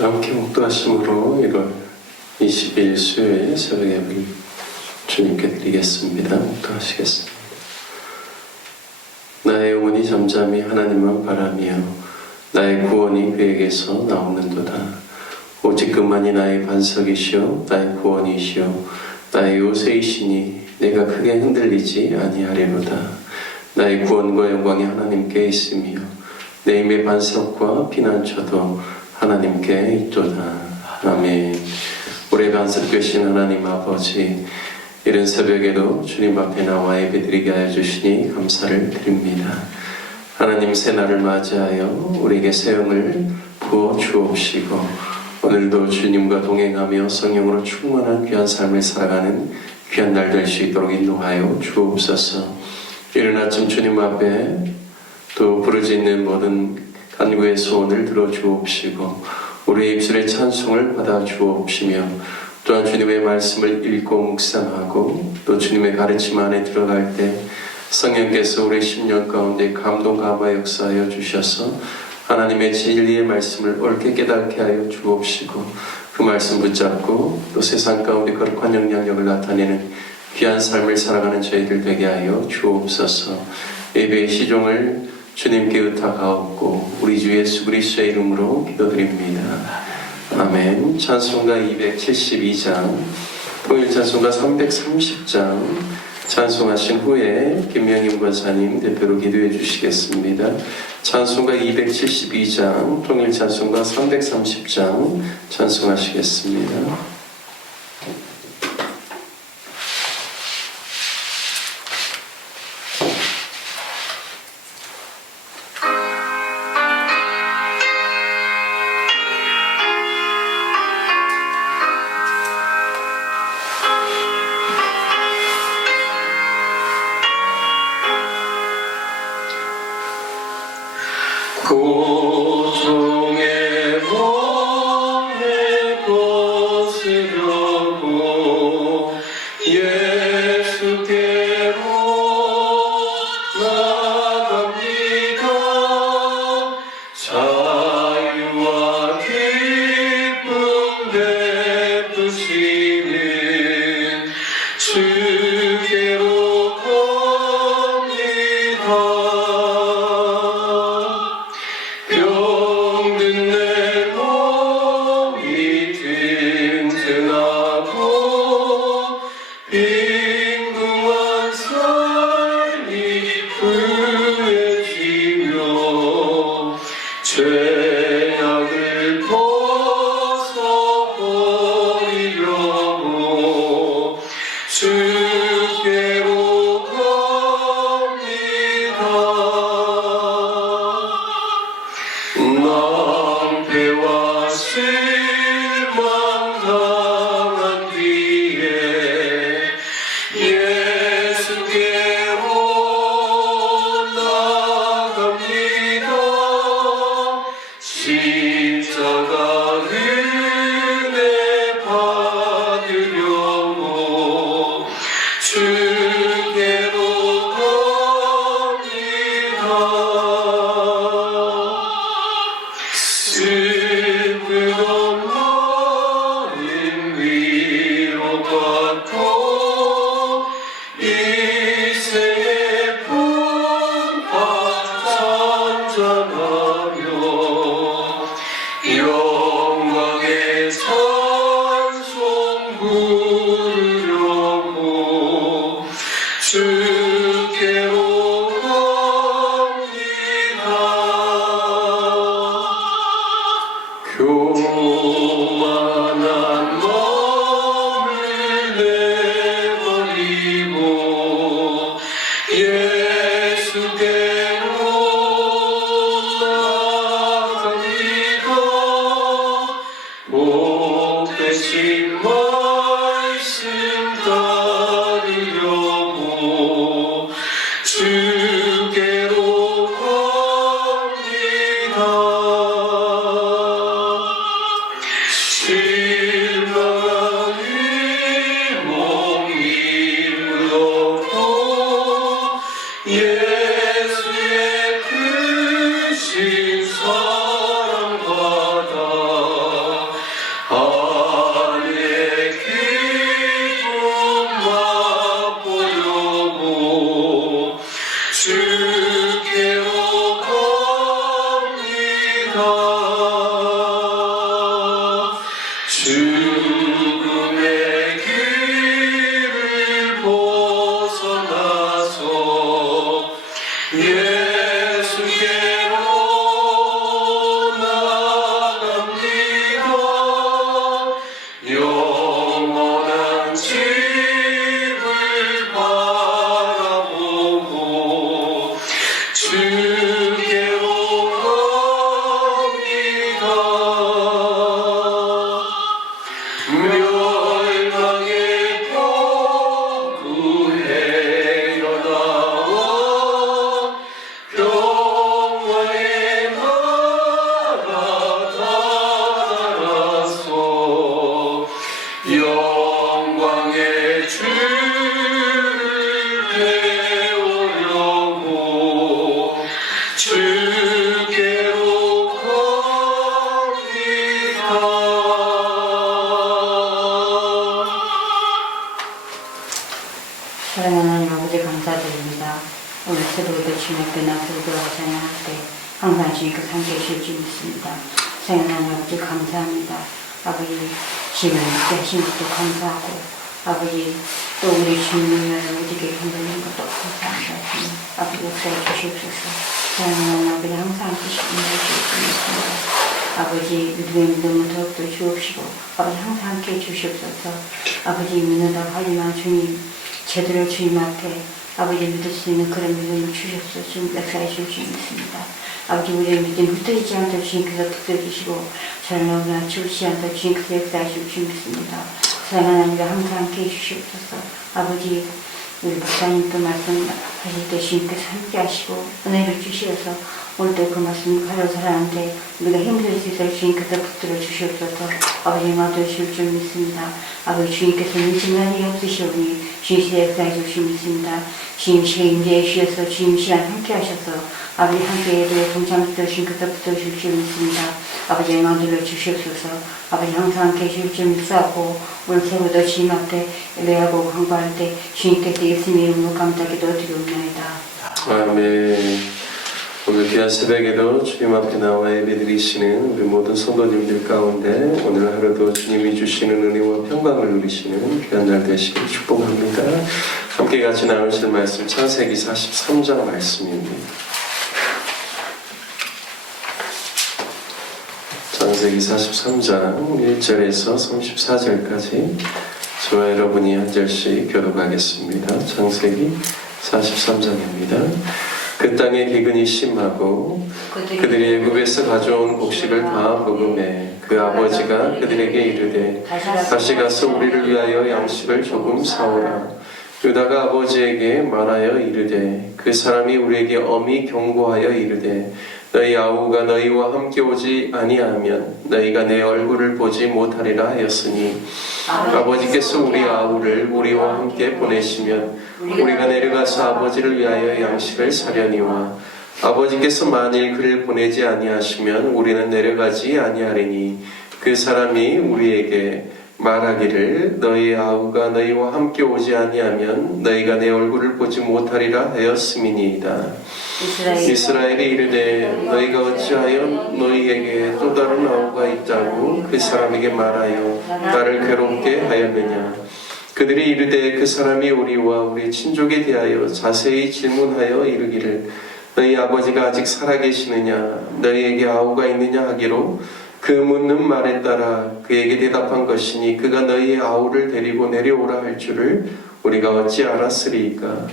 함께 목도하심으로 1월 20일 수요일 새벽 예배를 주님께 드리겠습니다. 목도하시겠습니다. 나의 영혼이 잠잠히 하나님만 바라며 나의 구원이 그에게서 나오는도다. 오직 그만이 나의 반석이시오 나의 구원이시오 나의 요새이시니 내가 크게 흔들리지 아니하리로다. 나의 구원과 영광이 하나님께 있으며 내 힘의 반석과 피난처도 하나님께 있도다. 아멘. 우리의 반석 되신 하나님 아버지, 이른 새벽에도 주님 앞에 나와 예배드리게 하여 주시니 감사를 드립니다. 하나님 새날을 맞이하여 우리에게 새 영을 부어 주옵시고 오늘도 주님과 동행하며 성령으로 충만한 귀한 삶을 살아가는 귀한 날 될 수 있도록 인도하여 주옵소서. 이른 아침 주님 앞에 또 부르짖는 모든 간구의 소원을 들어주옵시고 우리의 입술의 찬송을 받아 주옵시며 또한 주님의 말씀을 읽고 묵상하고 또 주님의 가르침 안에 들어갈 때 성령께서 우리의 심령 가운데 감동 감화 역사하여 주셔서 하나님의 진리의 말씀을 옳게 깨닫게 하여 주옵시고 그 말씀 붙잡고 또 세상 가운데 거룩한 영향력을 나타내는 귀한 삶을 살아가는 저희들 되게 하여 주옵소서. 예배의 시종을 주님께 의탁하옵고 우리 주 예수 그리스도의 이름으로 기도드립니다. 아멘. 찬송가 272장, 통일 찬송가 330장 찬송하신 후에 김명임 권사님 대표로 기도해 주시겠습니다. 찬송가 272장, 통일 찬송가 330장 찬송하시겠습니다. 고통의 몸에 벗으려고 예수께로 나갑니다. 자유와 기쁨 베푸시는 주께로 죄악을 벗어버리려고 주께로 갑니다. 낭패와 실망 당한 뒤에 예수께로 십자가 은혜 받으려고 주께로 갑니다. 슬프던 마음 위로받고 이생의 풍파 잔잔하며 영광의 찬송 부르려고 주께로 갑니다. 죽음의 길을 벗어나서 예수께로 나갑니다. 영원한 집을 바라보고 주께로 갑니다. 멸망의 폭우에 일어나와 평화의 나라 다다라서 영광의 주를 배우려고 주께로 갑니다. 사랑하는 하나님 아버지 감사드립니다. 오늘 새벽에도 주님의 나 불교하고 찬양할 때 항상 주님께서 함께 해주실 줄 믿습니다. 사랑하는 하나님 아버지 감사합니다. 아버지 지금 함께 하신 것도 감사하고 아버지 또 우리 주님을 오직게 흔들리는 것도 감사합니다. 주님 아버지 역사해 주시옵소서. 사랑하는 하나님 아버지 항상 함께 해주실 줄 믿습니다. 아버지 믿음의 믿음을 더욱더 주옵시고 아버지 항상 함께 해주시옵소서. 아버지 믿는다고 하지만 주님 제대로 주님 앞에 아버지 믿을 수 있는 그런 믿음을 주셨어. 주님 역사해 주실 줄 믿습니다. 아버지 우리의 믿음이 흩어지지 않도록 주님께서 붙들어주시고 저를 너무나 죽지 않도록 주님께서 역사해 주실 줄 믿습니다. 사랑하는 하나님과 항상 함께 해주시옵소서. 아버지 우리 목사님도 말씀하실 때 주님께서 함께 하시고 은혜를 주시어서 오늘도 그 말씀 가려 살아는데 우리가 힘들 수 있도록 주님께서 붙들어 주시옵소서. 아버지 마도 주실 줄 믿습니다. 아버지 주님께서는 진난이 없으시오니 주님 시대 역사해 주실 믿습니다. 주님 시대 임재해 주셔서 주님 시간 함께 하셔서 아버지 함께 예배에 동참시켜 주님께서 붙들어 주실 줄 믿습니다. 아버지 영광 들려 주시옵소서. 아버지 항상 함께 해주실 줄 믿사하고 오늘 새우도 주님 앞에 예배하고 강구할 때 주님께서 예수님의 이름으로 감사기도 드리옵나이다. 아멘. 오늘 귀한 새벽에도 주님 앞에 나와 예배드리시는 우리 모든 성도님들 가운데 오늘 하루도 주님이 주시는 은혜와 평강을 누리시는 귀한 날 되시길 축복합니다. 함께 같이 나누실 말씀 창세기 43장 말씀입니다. 창세기 43장 1절에서 34절까지 저와 여러분이 한 절씩 교독하겠습니다. 창세기 43장입니다. 그 땅에 기근이 심하고 그들이 애굽에서 가져온 곡식을 다 먹음에 그 아버지가 그들에게 이르되 다시 가서 우리를 위하여 양식을 조금 사오라. 유다가 아버지에게 말하여 이르되 그 사람이 우리에게 엄히 경고하여 이르되 너희 아우가 너희와 함께 오지 아니하면 너희가 내 얼굴을 보지 못하리라 하였으니 아버지께서 우리 아우를 우리와 함께 보내시면 우리가 내려가서 아버지를 위하여 양식을 사려니와 아버지께서 만일 그를 보내지 아니하시면 우리는 내려가지 아니하리니 그 사람이 우리에게 말하기를 너희 아우가 너희와 함께 오지 아니하면 너희가 내 얼굴을 보지 못하리라 하였음이니이다. 이스라엘이 이르되 너희가 어찌하여 너희에게 또 다른 아우가 있다고 그 사람에게 말하여 나를 괴롭게 하였느냐. 그들이 이르되 그 사람이 우리와 우리 친족에 대하여 자세히 질문하여 이르기를 너희 아버지가 아직 살아계시느냐 너희에게 아우가 있느냐 하기로 그 묻는 말에 따라 그에게 대답한 것이니 그가 너희의 아우를 데리고 내려오라 할 줄을 우리가 어찌 알았으리이까.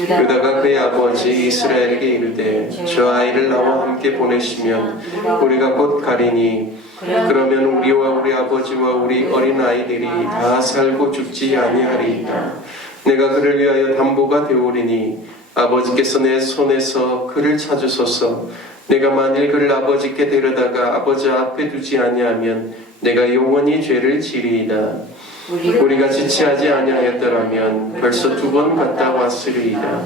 유다가 그의 아버지 이스라엘에게 이르되 저 아이를 나와 함께 보내시면 우리가 곧 가리니 그러면 우리와 우리 아버지와 우리 어린 아이들이 다 살고 죽지 아니하리이다. 내가 그를 위하여 담보가 되오리니 아버지께서 내 손에서 그를 찾으소서. 내가 만일 그를 아버지께 데려다가 아버지 앞에 두지 아니하면 내가 영원히 죄를 지리이다. 우리가 지체하지 아니하였더라면 벌써 2번 갔다 왔으리이다.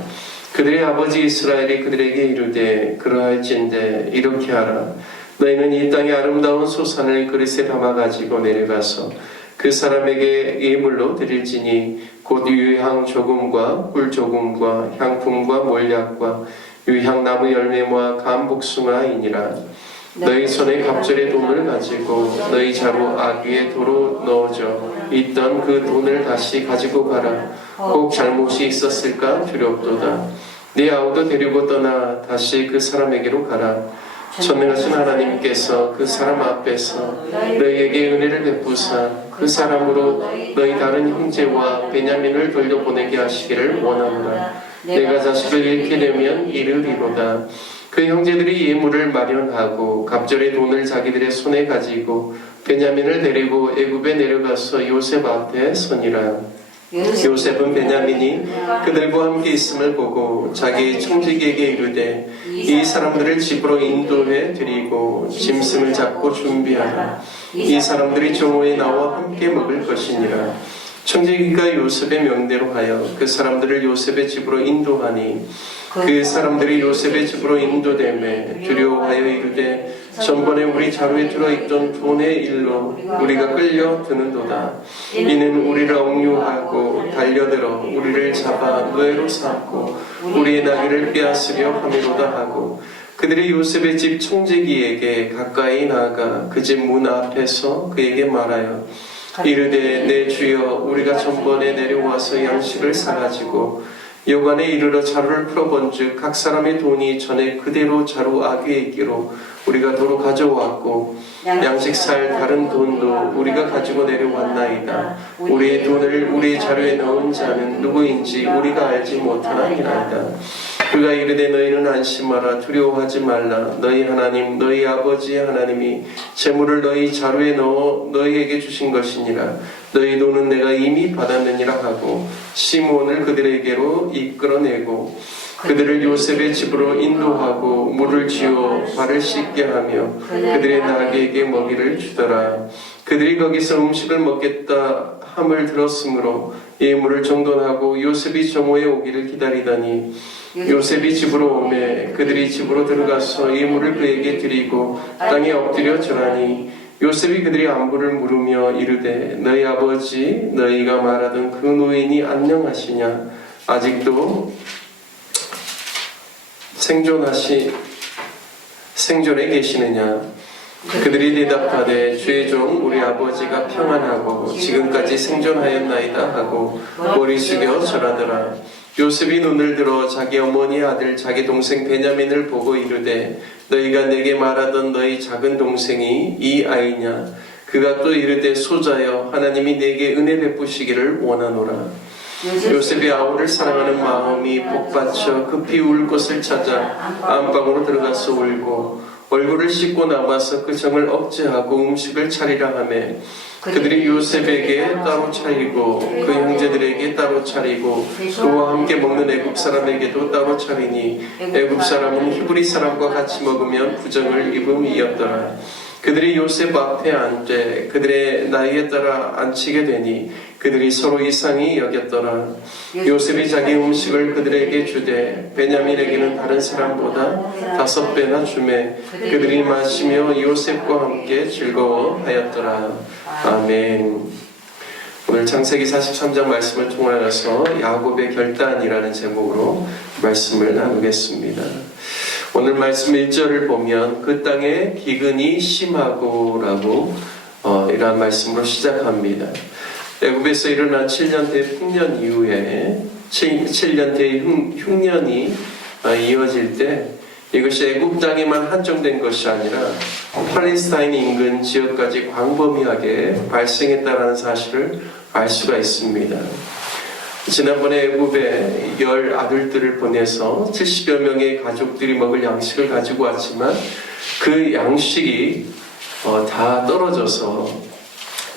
그들의 아버지 이스라엘이 그들에게 이르되 그러할진대 이렇게 하라. 너희는 이 땅의 아름다운 소산을 그릇에 담아가지고 내려가서 그 사람에게 예물로 드릴지니 곧 유향 조금과 꿀 조금과 향품과 몰약과 유향나무 열매와 감복숭아이니라. 너희 손에 갑절의 돈을 가지고 너희 자루 아귀에 도로 넣어져 있던 그 돈을 다시 가지고 가라. 혹 잘못이 있었을까 두렵도다. 네 아우도 데리고 떠나 다시 그 사람에게로 가라. 전능하신 하나님께서 그 사람 앞에서 너희에게 은혜를 베푸사 그 사람으로 너희 다른 형제와 베냐민을 돌려보내게 하시기를 원하노라. 내가 자식을 잃게 되면 이르리로다. 그 형제들이 예물을 마련하고 갑절의 돈을 자기들의 손에 가지고 베냐민을 데리고 애굽에 내려가서 요셉 앞에 서니라. 요셉은 베냐민이 그들과 함께 있음을 보고 자기 청지기에게 이르되 이 사람들을 집으로 인도해 드리고 짐승을 잡고 준비하라. 이 사람들이 정오에 나와 함께 먹을 것이니라. 청지기가 요셉의 명대로 하여 그 사람들을 요셉의 집으로 인도하니 그 사람들이 요셉의 집으로 인도되매 두려워하여 이르되 전번에 우리 자루에 들어있던 돈의 일로 우리가 끌려 드는도다. 이는 우리를 억류하고 달려들어 우리를 잡아 노예로 삼고 우리의 나귀를 빼앗으려 함이로다 하고 그들이 요셉의 집 청지기에게 가까이 나아가 그 집 문 앞에서 그에게 말하여 이르되 내 주여 우리가 전번에 내려와서 양식을 사가지고 여관에 이르러 자루를 풀어본즉 각 사람의 돈이 전에 그대로 자루 아귀에 있기로 우리가 도로 가져왔고 양식 살 다른 돈도 우리가 가지고 내려왔나이다. 우리의 돈을 우리의 자루에 넣은 자는 누구인지 우리가 알지 못하나이다. 그가 이르되 너희는 안심하라. 두려워하지 말라. 너희 하나님 너희 아버지의 하나님이 재물을 너희 자루에 넣어 너희에게 주신 것이니라. 너희 돈은 내가 이미 받았느니라 하고 시므온을 그들에게로 이끌어내고 그들을 요셉의 집으로 인도하고 물을 지어 발을 씻게 하며 그들의 나귀에게 먹이를 주더라. 그들이 거기서 음식을 먹겠다 함을 들었으므로 예물을 정돈하고 요셉이 정오에 오기를 기다리더니 요셉이 집으로 오매 그들이 집으로 들어가서 예물을 그에게 드리고 땅에 엎드려 절하니 요셉이 그들의 안부를 물으며 이르되 너희 아버지 너희가 말하던 그 노인이 안녕하시냐 아직도 생존해 계시느냐. 그들이 대답하되 주의 종 우리 아버지가 평안하고 지금까지 생존하였나이다 하고 머리 숙여 절하더라. 요셉이 눈을 들어 자기 어머니의 아들 자기 동생 베냐민을 보고 이르되 너희가 내게 말하던 너희 작은 동생이 이 아이냐. 그가 또 이르되 소자여 하나님이 내게 은혜 베푸시기를 원하노라. 요셉이 아우를 사랑하는 마음이 복받쳐 급히 울 곳을 찾아 안방으로 들어가서 울고 얼굴을 씻고 나와서 그 정을 억제하고 음식을 차리라 하매 그들이 요셉에게 따로 차리고 그 형제들에게 따로 차리고 그와 함께 먹는 애굽 사람에게도 따로 차리니 애굽 사람은 히브리 사람과 같이 먹으면 부정을 입음이었더라. 그들이 요셉 앞에 앉되 그들의 나이에 따라 앉히게 되니 그들이 서로 이상히 여겼더라. 요셉이 자기 음식을 그들에게 주되 베냐민에게는 다른 사람보다 5배나 주매 그들이 마시며 요셉과 함께 즐거워하였더라. 아멘. 오늘 창세기 43장 말씀을 통하여서 야곱의 결단이라는 제목으로 말씀을 나누겠습니다. 오늘 말씀 1절을 보면 그 땅에 기근이 심하고라고 이러한 말씀으로 시작합니다. 애굽에서 일어난 7년대 풍년 이후에 7년대 흉년이 이어질 때 이것이 애굽 땅에만 한정된 것이 아니라 팔레스타인 인근 지역까지 광범위하게 발생했다는 사실을 알 수가 있습니다. 지난번에 애굽에 10 아들들을 보내서 70여 명의 가족들이 먹을 양식을 가지고 왔지만 그 양식이 다 떨어져서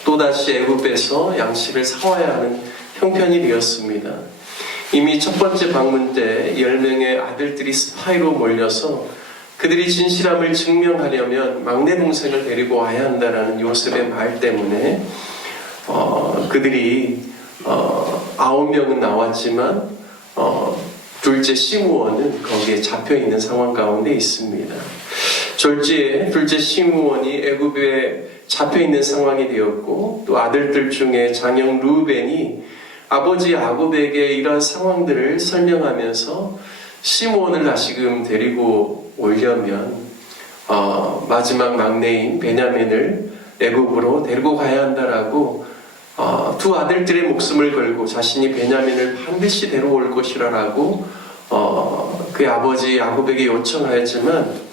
또다시 애굽에서 양식을 사와야 하는 형편이 되었습니다. 이미 첫 번째 방문 때 10명의 아들들이 스파이로 몰려서 그들이 진실함을 증명하려면 막내 동생을 데리고 와야 한다라는 요셉의 말 때문에 그들이 9명은 나왔지만 둘째 시므온은 거기에 잡혀있는 상황 가운데 있습니다. 졸지에 둘째 시므온이 애굽에 잡혀있는 상황이 되었고 또 아들들 중에 장형 루벤이 아버지 야곱에게 이러한 상황들을 설명하면서 시므온을 다시금 데리고 오려면 마지막 막내인 베냐민을 애굽으로 데리고 가야 한다라고 두 아들들의 목숨을 걸고 자신이 베냐민을 반드시 데려올 것이라고 그 아버지 야곱에게 요청하였지만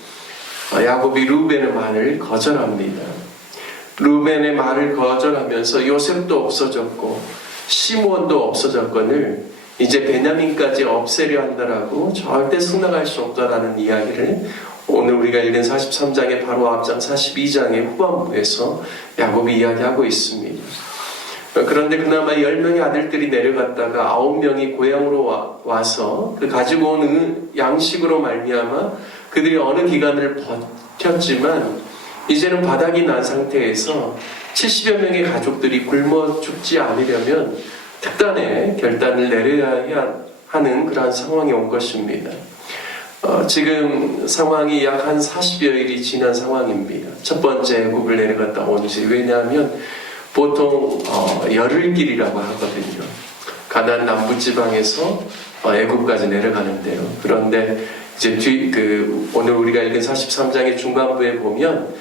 야곱이 루벤의 말을 거절합니다. 루벤의 말을 거절하면서 요셉도 없어졌고 시므온도 없어졌거늘 이제 베냐민까지 없애려 한다라고 절대 승낙할 수 없다라는 이야기를 오늘 우리가 읽은 43장의 바로 앞장 42장의 후반부에서 야곱이 이야기하고 있습니다. 그런데 그나마 10명의 아들들이 내려갔다가 9명이 고향으로 와서 그 가지고 온 양식으로 말미암아 그들이 어느 기간을 버텼지만 이제는 바닥이 난 상태에서 70여 명의 가족들이 굶어 죽지 않으려면 특단의 결단을 내려야 하는 그러한 상황이 온 것입니다. 지금 상황이 약 한 40여일이 지난 상황입니다. 첫 번째 애굽을 내려갔다 온 지. 왜냐하면 보통 열흘길이라고 하거든요. 가나안 남부지방에서 애굽까지 내려가는데요. 그런데 이제 오늘 우리가 읽은 43장의 중반부에 보면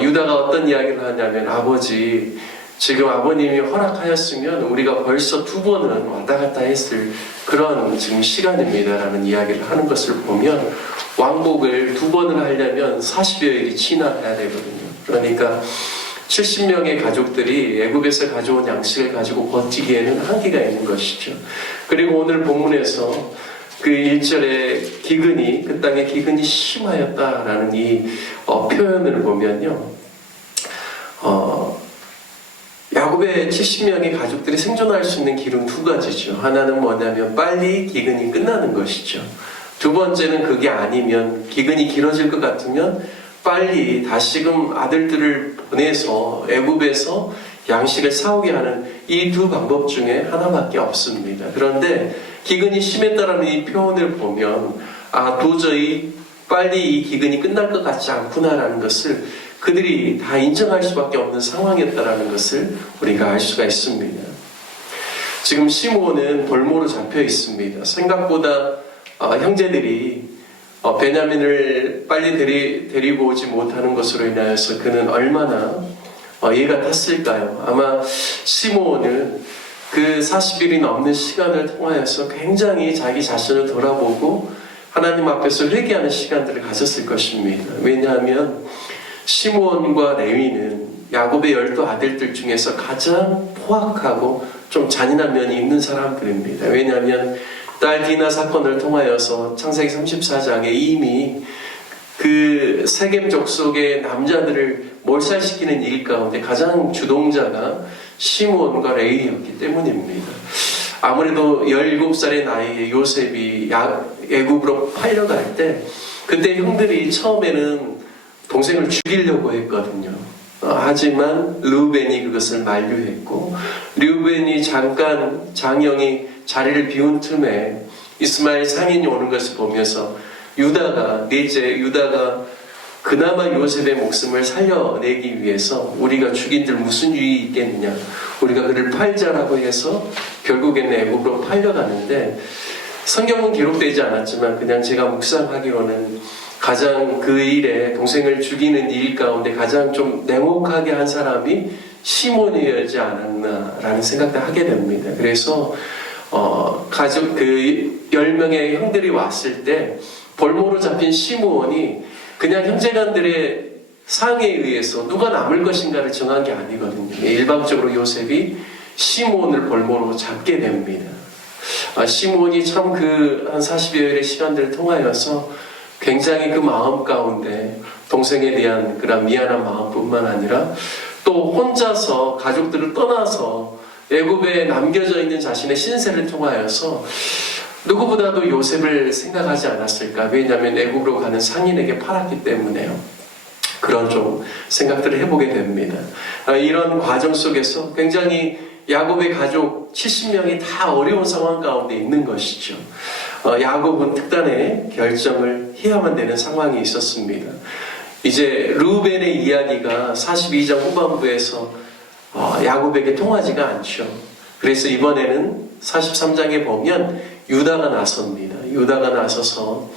유다가 어떤 이야기를 하냐면 아버지 지금 아버님이 허락하였으면 우리가 벌써 2번은 왔다 갔다 했을 그런 지금 시간입니다라는 이야기를 하는 것을 보면 왕복을 2번을 하려면 40여일이 지나야 되거든요. 그러니까 70명의 가족들이 애굽에서 가져온 양식을 가지고 버티기에는 한계가 있는 것이죠. 그리고 오늘 본문에서 그 1절에 기근이 그 땅에 기근이 심하였다라는 이 표현을 보면요. 야곱의 70명의 가족들이 생존할 수 있는 길은 2가지죠. 하나는 뭐냐면 빨리 기근이 끝나는 것이죠. 두 번째는 그게 아니면 기근이 길어질 것 같으면 빨리 다시금 아들들을 보내서 애굽에서 양식을 사오게 하는 이 두 방법 중에 하나밖에 없습니다. 그런데 기근이 심했다라는 이 표현을 보면 도저히 빨리 이 기근이 끝날 것 같지 않구나라는 것을 그들이 다 인정할 수밖에 없는 상황이었다라는 것을 우리가 알 수가 있습니다. 지금 시므온은 볼모로 잡혀 있습니다. 생각보다 형제들이 베냐민을 빨리 데리고 오지 못하는 것으로 인하여서 그는 얼마나 얘가 탔을까요? 아마 시므온은 그 40일이 넘는 시간을 통하여서 굉장히 자기 자신을 돌아보고 하나님 앞에서 회개하는 시간들을 가졌을 것입니다. 왜냐하면 시므온과 레위는 야곱의 12 아들들 중에서 가장 포악하고 좀 잔인한 면이 있는 사람들입니다. 왜냐하면 딸 디나 사건을 통하여서 창세기 34장에 이미 그 세겜 족속의 남자들을 몰살시키는 일 가운데 가장 주동자가 시므온과 레위였기 때문입니다. 아무래도 17살의 나이에 요셉이 애굽으로 팔려갈 때 그때 형들이 처음에는 동생을 죽이려고 했거든요. 하지만 르우벤이 그것을 만류했고 르우벤이 잠깐 장형이 자리를 비운 틈에 이스마엘 상인이 오는 것을 보면서 유다가 그나마 요셉의 목숨을 살려내기 위해서 우리가 죽인들 무슨 유익이 있겠느냐, 우리가 그를 팔자라고 해서 결국에는 애굽으로 팔려가는데 성경은 기록되지 않았지만 그냥 제가 묵상하기로는 가장 그 일에 동생을 죽이는 일 가운데 가장 좀 냉혹하게 한 사람이 시몬이었지 않았나라는 생각도 하게 됩니다. 그래서 가족 그 10명의 형들이 왔을 때 볼모로 잡힌 시므온이 그냥 형제간들의 상에 의해서 누가 남을 것인가를 정한 게 아니거든요. 일방적으로 요셉이 시므온을 볼모로 잡게 됩니다. 시므온이 참 그 한 40여일의 시간들을 통하여서 굉장히 그 마음 가운데 동생에 대한 그런 미안한 마음뿐만 아니라 또 혼자서 가족들을 떠나서 애굽에 남겨져 있는 자신의 신세를 통하여서 누구보다도 요셉을 생각하지 않았을까? 왜냐하면 애굽으로 가는 상인에게 팔았기 때문에요. 그런 좀 생각들을 해보게 됩니다. 이런 과정 속에서 굉장히 야곱의 가족 70명이 다 어려운 상황 가운데 있는 것이죠. 야곱은 특단의 결정을 해야만 되는 상황이 있었습니다. 이제 르우벤의 이야기가 42장 후반부에서 야곱에게 통하지가 않죠. 그래서 이번에는 43장에 보면 유다가 나섭니다. 유다가 나서서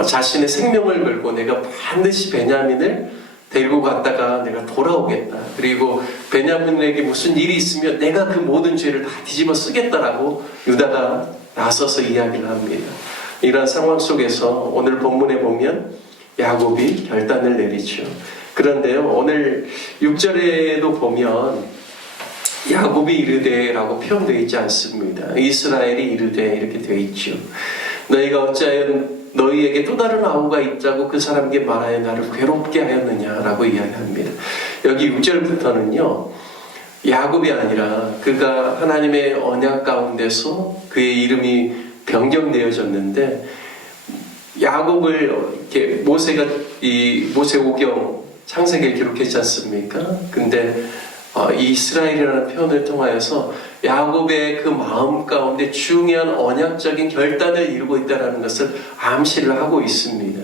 자신의 생명을 걸고 내가 반드시 베냐민을 데리고 갔다가 내가 돌아오겠다. 그리고 베냐민에게 무슨 일이 있으면 내가 그 모든 죄를 다 뒤집어 쓰겠다라고 유다가 나서서 이야기를 합니다. 이런 상황 속에서 오늘 본문에 보면 야곱이 결단을 내리죠. 그런데요, 오늘 6절에도 보면 야곱이 이르되라고 표현되어 있지 않습니다. 이스라엘이 이르되 이렇게 되어 있죠. 너희가 어찌하여 너희에게 또 다른 아우가 있자고 그 사람에게 말하여 나를 괴롭게 하였느냐라고 이야기합니다. 여기 6절부터는요, 야곱이 아니라 그가 하나님의 언약 가운데서 그의 이름이 변경되어졌는데, 야곱을 이렇게 모세가 이 모세오경 창세기를 기록했지 않습니까? 근데 이스라엘이라는 표현을 통하여서 야곱의 그 마음 가운데 중요한 언약적인 결단을 이루고 있다는 것을 암시를 하고 있습니다.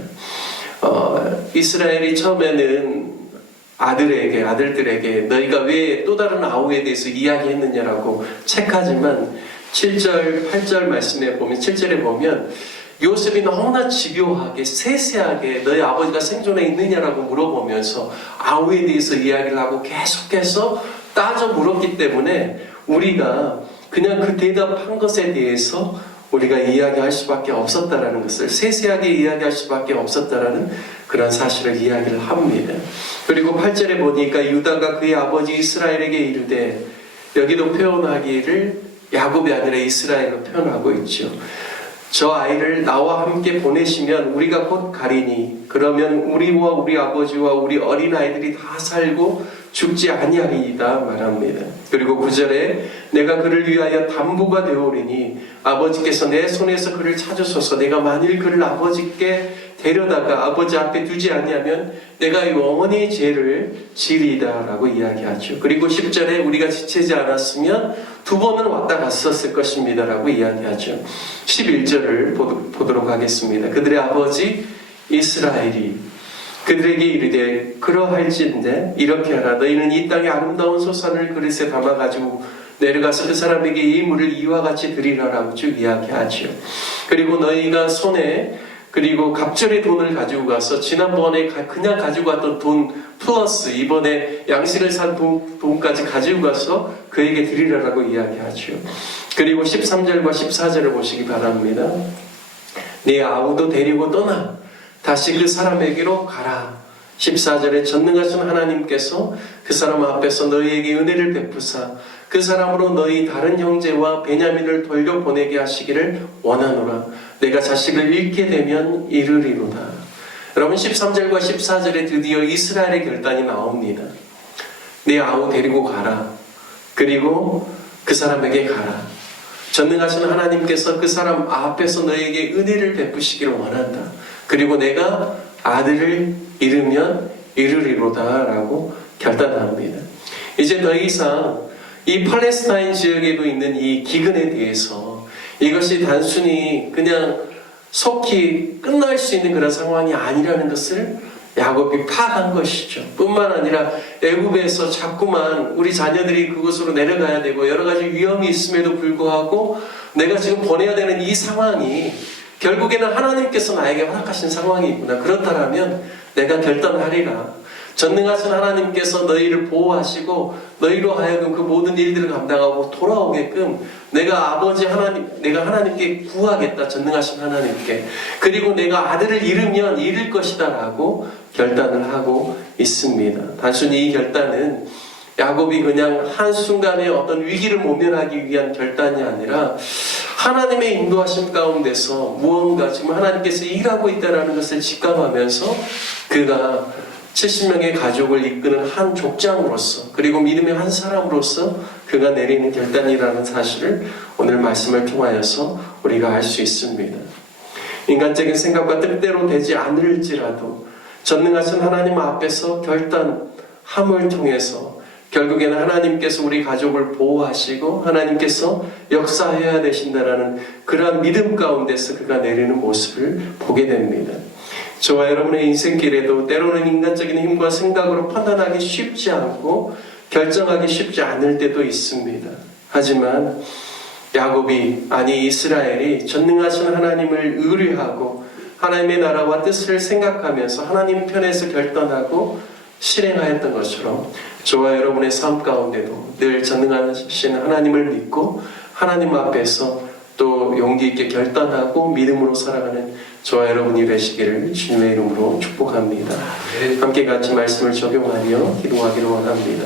이스라엘이 처음에는 아들들에게 너희가 왜 또 다른 아우에 대해서 이야기했느냐라고 책하지만 7절, 8절 말씀에 보면 7절에 보면 요셉이 너무나 집요하게 세세하게 너희 아버지가 생존해 있느냐라고 물어보면서 아우에 대해서 이야기를 하고 계속해서 따져 물었기 때문에 우리가 그냥 그 대답한 것에 대해서 우리가 이야기할 수밖에 없었다라는 것을, 세세하게 이야기할 수밖에 없었다라는 그런 사실을 이야기를 합니다. 그리고 8절에 보니까 유다가 그의 아버지 이스라엘에게 이르되, 여기도 표현하기를 야곱이 아니라 이스라엘로 표현하고 있죠. 저 아이를 나와 함께 보내시면 우리가 곧 가리니 그러면 우리와 우리 아버지와 우리 어린아이들이 다 살고 죽지 아니하리이다 말합니다. 그리고 9절에 내가 그를 위하여 담보가 되오리니 아버지께서 내 손에서 그를 찾으소서. 내가 만일 그를 아버지께 데려다가 아버지 앞에 두지 아니하면 내가 영원히 죄를 지리이다 라고 이야기하죠. 그리고 10절에 우리가 지체지 않았으면 2번은 왔다 갔었을 것입니다 라고 이야기하죠. 11절을 보도록 하겠습니다. 그들의 아버지 이스라엘이 그들에게 이르되 그러할진대 이렇게 하라. 너희는 이 땅의 아름다운 소산을 그릇에 담아가지고 내려가서 그 사람에게 이 물을 이와 같이 드리라라고 쭉 이야기하죠. 그리고 너희가 손에 그리고 갑절의 돈을 가지고 가서 지난번에 그냥 가지고 왔던 돈 플러스 이번에 양식을 산 돈까지 가지고 가서 그에게 드리라라고 이야기하죠. 그리고 13절과 14절을 보시기 바랍니다. 네 아우도 데리고 떠나 다시 그 사람에게로 가라. 14절에 전능하신 하나님께서 그 사람 앞에서 너희에게 은혜를 베푸사 그 사람으로 너희 다른 형제와 베냐민을 돌려보내게 하시기를 원하노라. 내가 자식을 잃게 되면 이르리로다. 여러분 13절과 14절에 드디어 이스라엘의 결단이 나옵니다. 네 아우 데리고 가라. 그리고 그 사람에게 가라. 전능하신 하나님께서 그 사람 앞에서 너에게 은혜를 베푸시기를 원한다. 그리고 내가 아들을 잃으면 이르리로다 라고 결단합니다. 이제 더 이상 이 팔레스타인 지역에도 있는 이 기근에 대해서 이것이 단순히 그냥 속히 끝날 수 있는 그런 상황이 아니라는 것을 야곱이 파악한 것이죠. 뿐만 아니라 애굽에서 자꾸만 우리 자녀들이 그곳으로 내려가야 되고 여러 가지 위험이 있음에도 불구하고 내가 지금 보내야 되는 이 상황이 결국에는 하나님께서 나에게 허락하신 상황이구나. 그렇다면 내가 결단하리라. 전능하신 하나님께서 너희를 보호하시고 너희로 하여금 그 모든 일들을 감당하고 돌아오게끔 내가 아버지 하나님, 내가 하나님께 구하겠다. 전능하신 하나님께. 그리고 내가 아들을 잃으면 잃을 것이다 라고 결단을 하고 있습니다. 단순히 이 결단은 야곱이 그냥 한순간에 어떤 위기를 모면하기 위한 결단이 아니라 하나님의 인도하심 가운데서 무언가 지금 하나님께서 일하고 있다는 것을 직감하면서 그가 70명의 가족을 이끄는 한 족장으로서 그리고 믿음의 한 사람으로서 그가 내리는 결단이라는 사실을 오늘 말씀을 통하여서 우리가 알 수 있습니다. 인간적인 생각과 뜻대로 되지 않을지라도 전능하신 하나님 앞에서 결단함을 통해서 결국에는 하나님께서 우리 가족을 보호하시고 하나님께서 역사해야 되신다라는 그러한 믿음 가운데서 그가 내리는 모습을 보게 됩니다. 저와 여러분의 인생길에도 때로는 인간적인 힘과 생각으로 판단하기 쉽지 않고 결정하기 쉽지 않을 때도 있습니다. 하지만 야곱이 아니 이스라엘이 전능하신 하나님을 의뢰하고 하나님의 나라와 뜻을 생각하면서 하나님 편에서 결단하고 실행하였던 것처럼 저와 여러분의 삶 가운데도 늘 전능하신 하나님을 믿고 하나님 앞에서 또 용기 있게 결단하고 믿음으로 살아가는 저와 여러분이 되시기를 주님의 이름으로 축복합니다. 함께 같이 말씀을 적용하며 기도하기를 원합니다.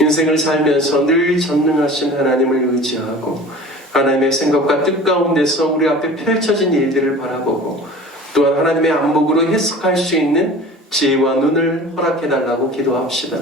인생을 살면서 늘 전능하신 하나님을 의지하고 하나님의 생각과 뜻 가운데서 우리 앞에 펼쳐진 일들을 바라보고 또한 하나님의 안목으로 해석할 수 있는 지혜와 눈을 허락해달라고 기도합시다.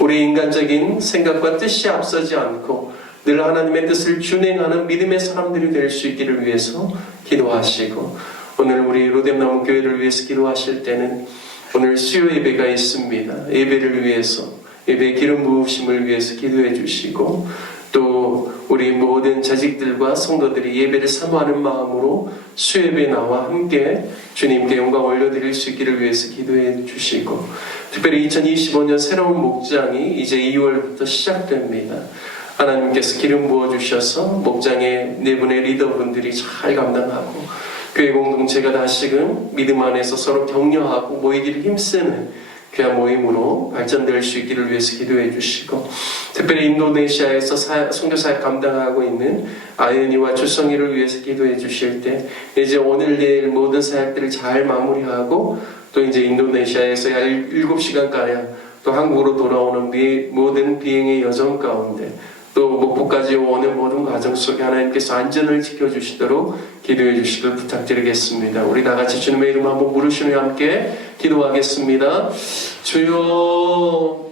우리 인간적인 생각과 뜻이 앞서지 않고 늘 하나님의 뜻을 준행하는 믿음의 사람들이 될 수 있기를 위해서 기도하시고, 오늘 우리 로뎀나무 교회를 위해서 기도하실 때는 오늘 수요 예배가 있습니다. 예배를 위해서, 예배 기름 부으심을 위해서 기도해 주시고, 또 우리 모든 자식들과 성도들이 예배를 사모하는 마음으로 수요예배에 나와 함께 주님께 영광 올려드릴 수 있기를 위해서 기도해 주시고, 특별히 2025년 새로운 목장이 이제 2월부터 시작됩니다. 하나님께서 기름 부어주셔서 목장의 네 분의 리더분들이 잘 감당하고 교회 공동체가 다시금 믿음 안에서 서로 격려하고 모이기를 힘쓰는 귀한 모임으로 발전될 수 있기를 위해서 기도해 주시고, 특별히 인도네시아에서 선교사역 감당하고 있는 아연이와 주성이를 위해서 기도해 주실 때 이제 오늘 내일 모든 사역들을 잘 마무리하고 또 이제 인도네시아에서 7시간가량 또 한국으로 돌아오는 모든 비행의 여정 가운데 또 목포까지 오는 모든 과정 속에 하나님께서 안전을 지켜주시도록 기도해 주시길 부탁드리겠습니다. 우리 다 같이 주님의 이름 한번 부르시며 함께 기도하겠습니다. 주여